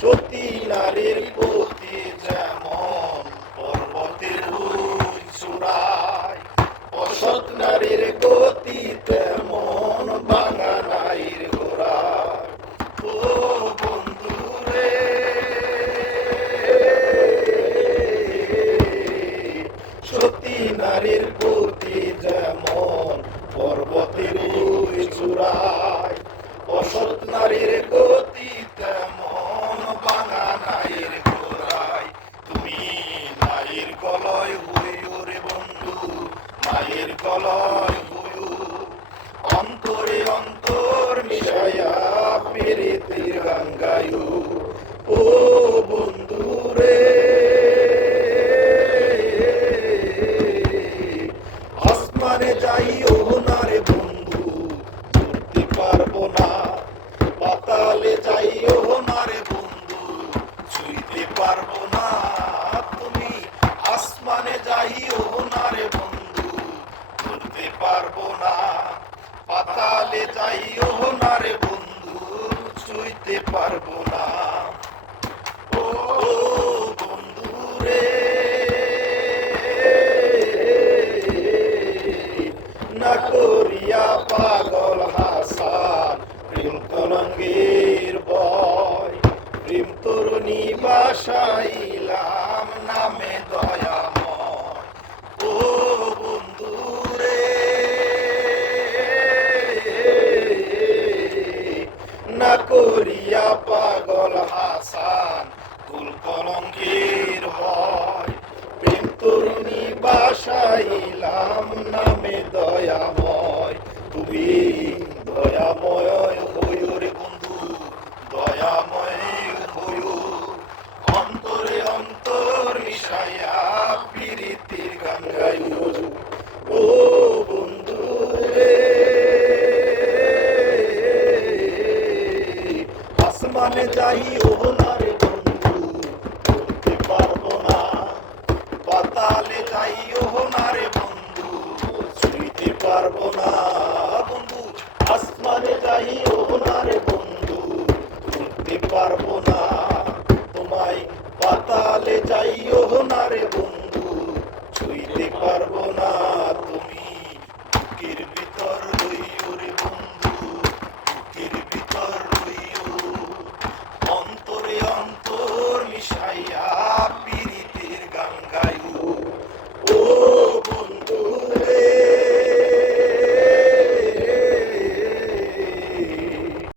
সতী নারীর প্রতি যেমন পর্বতের চূড়ায়, অসৎ নারীর গতি তেমন ভাঙা নাইর গোড়ায়। ও বন্ধু রে, সতী নারীর গতি যেমন পর্বতের চূড়ায়, অসৎ নারীর গতি তেমন ভাঙা নাইর গোড়ায়। তুমি মায়ের গলয় হইও রে বন্ধু, মায়ের গলয় হইও, অন্তরে অন্তর মিশাইয়া প্রীতির গান গাইও। ও বন্ধু রে, আসমানে যাইও না রে বন্ধু, উঠতে পারবো না। পাতালে যাইও না রে বন্ধু, ছুঁইতে পারবো না। তুমি আসমানে যাইও না রে বন্ধু, উঠতে পারবো না। পাতালে যাইও না রে বন্ধু, ছুঁইতে পারবো না। ও বন্ধু রে, না করিয়া পাগল হাসান প্রেম তরঙ্গের বয়, প্রেম তরুণী বাসাইলাম নামে দয়াময়। ও বন্ধু রে, না করিয়া পাগল হাসান কুল কলঙ্কের ভয়, প্রেম তরুণী বাসাইলাম নামে দয়াময়। তুমি দয়াময় হইও রে বন্ধু, দয়াময় হইও, অন্তরে অন্তর মিশাইয়া প্রীতির গান গাইও। ও বন্ধু রে, আসমানে যাইও না